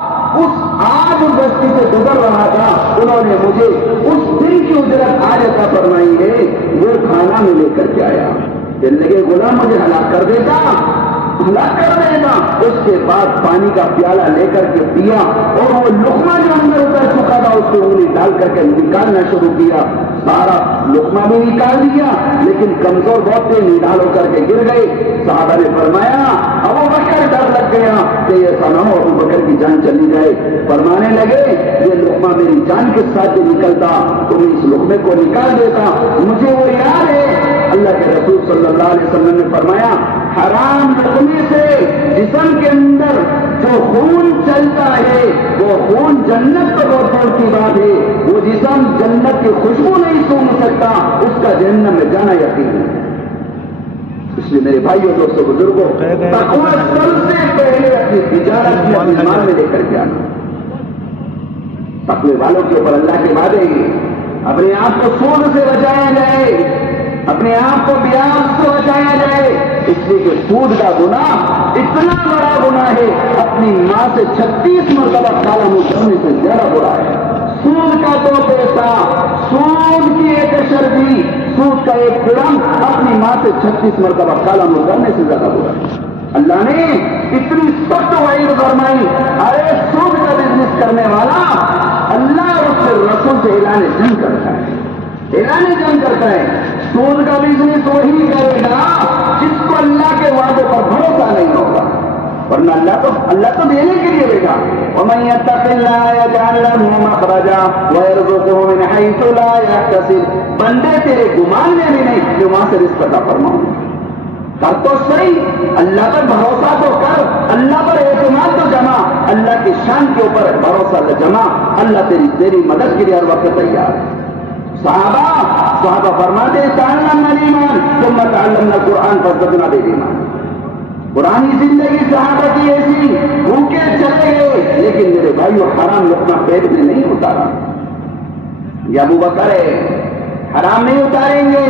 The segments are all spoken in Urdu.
اس آج اس بستی سے گزر رہا تھا، انہوں نے مجھے اس دن کی اجرت آج عطا فرمائی ہے، وہ کھانا میں لے کر کے آیا۔ دل لگے غلام مجھے ہلاک کر دیتا، ہلاک کر دیتا۔ اس کے بعد پانی کا پیالہ لے کر کے پیا، اور وہ لقمہ جو اندر اتر چکا تھا اس کو انگلی ڈال کر کے نکالنا شروع کیا۔ سارا لقمہ بھی نکال دیا، لیکن کمزور بہت تھے، نڈال ہو کر کے گر گئے۔ صحابہ نے فرمایا ابو بکر ڈر لگ گیا کہ ایسا نہ ہو ابو بکر کی جان چلی جائے۔ فرمانے لگے یہ لقمہ میری جان کے ساتھ جو نکلتا تو میں اس لقمے کو نکال دیتا، مجھے وہ یاد ہے۔ اللہ کے رسول صلی اللہ علیہ وسلم نے فرمایا حرام لقمے سے جسم کے اندر جو خون چلتا ہے وہ خون جنت کو بہت دور کی بات ہے، وہ جسم جنت کی خوشبو نہیں سونگ سکتا، اس کا جہنم میں جانا یقین ہے۔ اس لیے میرے بھائیوں دوستوں بزرگوں، تقوی سب سے پہلے اپنی تجارت کی اپنے مال میں لے کر کے آنا۔ تقوی والوں کے اوپر اللہ کے وعدے ہیں، اپنے آپ کو سود سے بچایا جائے، اپنے آپ کو بیاج سے بچایا جائے، اس لیے کہ سود کا گناہ اتنا بڑا گناہ ہے، اپنی ماں سے 36 مرتبہ کالا منہ کرنے سے زیادہ برا ہے۔ سود کا 2 پیسہ، سود کی 1 اشرفی، سود کا 1 درہم اپنی ماں سے 36 مرتبہ کالا منہ کرنے سے زیادہ برا ہے۔ اللہ نے اتنی سخت وعید فرمائی، ارے سود کا بزنس کرنے والا اللہ اور اس کے رسول سے اعلان جنگ کرتا ہے، اعلان جنگ کرتا ہے۔ سود کا بزنس وہی کرے گا جس کو اللہ کے وعدے پر بھروسہ نہیں ہوگا، ورنہ اللہ تو دینے کے لیے دے گا۔ وَمَن يَتَّقِ اللَّهَ يَجْعَل لَّهُ مَخْرَجًا وَيَرْزُقْهُ مِنْ حَيْثُ لَا يَحْتَسِبُ۔ بندے تیرے گمان میں بھی نہیں کہ وہاں سے رزق عطا فرماؤں گا۔ کر تو صحیح، اللہ پر بھروسہ تو کر، اللہ پر اعتماد تو جما، اللہ کی شان کے اوپر بھروسہ جما، اللہ تیری مدد کے لیے ہر وقت تیار ہے۔ صحابہ فرماتے تعلمنا الایمان ثم تعلمنا القرآن فازددنا بالایمان۔ پرانی زندگی صحابہ کی ایسی، بھوکے چلے گئے لیکن میرے بھائیو حرام لقمہ پیٹ میں نہیں اتارا۔ یہ ابو بکر ہے، حرام نہیں اتاریں گے۔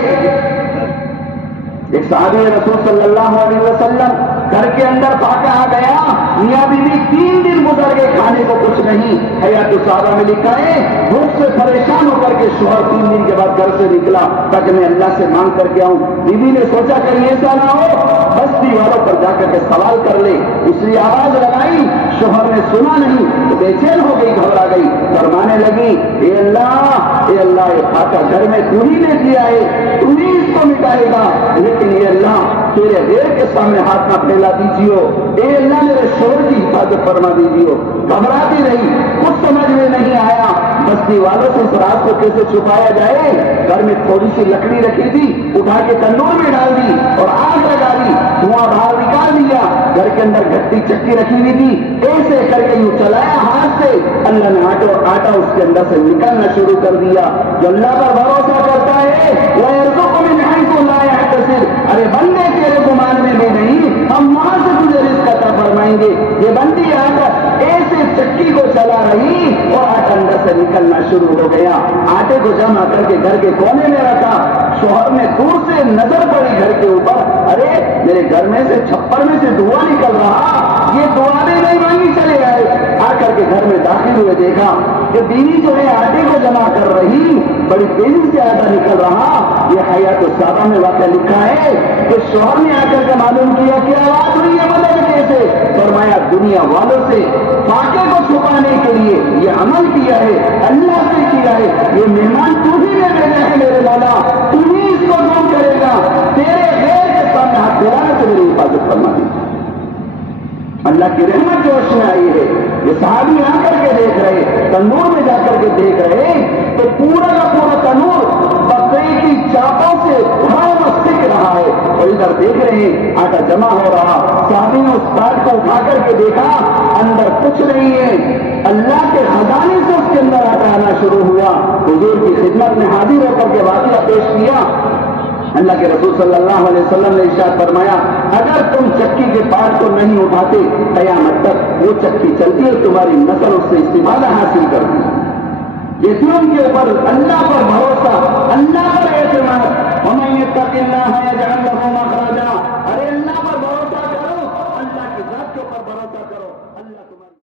ایک صحابی رسول صلی اللہ علیہ وسلم گھر کے اندر پاکا آ گیا، میاں بیوی 3 دن گزر گئے، کھانے کو کچھ نہیں۔ حیات الصحابہ میں لکھا ہے بھوک سے پریشان ہو کر کے شوہر 3 دن کے بعد گھر سے نکلا تاکہ میں اللہ سے مانگ کر کے آؤں۔ بیوی نے سوچا کہ ایسا نہ ہو بستی والوں پر جا کر کے سوال کر لے، اس لیے آواز لگائی، شوہر نے سنا نہیں تو بے چین ہو گئی، گھبرا گئی، فرمانے لگی اے اللہ یہ پاکا گھر میں تو ہی نے دیا ہے، تو ہی اس کو مٹائے گا، لیکن اے اللہ تیرے غیر کے سامنے ہاتھ نہ پھیلا دیجیو، اے اللہ میرے شوہر کی حفاظت فرما دیجیو۔ گھبراتی رہی، کچھ سمجھ میں نہیں آیا بستی والوں سے اس راز کو کیسے چھپایا جائے۔ گھر میں تھوڑی سی لکڑی رکھی تھی، اٹھا کے تندور میں ڈال دی اور آگ لگا دی، دھواں باہر نکال دیا۔ گھر کے اندر گھٹی چکی رکھی ہوئی تھی، ایسے کر کے یوں چلایا ہاتھ سے، اللہ نے آٹا اس کے اندر سے نکالنا شروع کر دیا۔ جو اللہ پر بھروسہ کرتا ہے وَيَرْزُقْهُ مِنْ حَيْثُ لَا يَحْتَسِبُ، ارے بندے تیرے گمان میں بھی نہیں، ہم وہاں سے تجھے رزق عطا فرمائیں گے۔ یہ بندی آ کر ایسے چکی کو چلا رہی اور آٹا اندر سے نکلنا شروع ہو گیا۔ آٹے کو جمع کر کے گھر کے کونے میں رکھا، شوہر میں دور سے نظر پڑی گھر کے اوپر، ارے میرے گھر میں سے چھپر میں سے دھواں نکل رہا، یہ دعائیں نہیں مانگی چلے آئے۔ آ کر کے گھر میں داخل ہوئے دیکھا کہ بیوی جو ہے آٹے کو جمع کر رہی، بڑی تیزی سے آٹا نکل رہا۔ یہ حیات الصحابہ میں واقعہ لکھا ہے کہ شوہر نے آ کر کے معلوم کیا کہ آواز ہوئی ہے مدد کیسے، فرمایا دنیا والوں سے فاقے کو چھپانے کے لیے یہ عمل کیا ہے، اللہ سے کیا ہے، یہ مہمان تو ہی نے بھیجا ہے میرے مولا، تو ہی اس کو دور کرے گا، تیرے غیر کے سامنے ہاتھ پھیلانے سے میری حفاظت فرما دی۔ اللہ کی رحمت جوش میں آئی ہے۔ یہ صحابی آ کر کے دیکھ رہے، تنور میں جا کر کے دیکھ رہے تو پورا کا پورا تنور بکرے کی چاپوں سے سک رہا ہے، اور ادھر دیکھ رہے ہیں آٹا جمع ہو رہا۔ صحابی نے اس پاٹ کو اٹھا کر کے دیکھا، اندر کچھ نہیں ہے، اللہ کے خزانے سے اس کے اندر آٹا آنا شروع ہوا۔ حضور کی خدمت میں حاضر ہو کر کے واقعہ پیش کیا۔ اللہ کے رسول صلی اللہ علیہ وسلم نے ارشاد فرمایا اگر تم چکی کے پاٹ کو نہیں اٹھاتے قیامت تک وہ چکی چلتی ہے، تمہاری نسل اس سے استفادہ حاصل کرتی ہے۔ یہ ان کے اوپر اللہ پر بھروسہ، اللہ پر اعتماد، وَمَن يَتَّقِ اللَّهَ يَجْعَل لَّهُ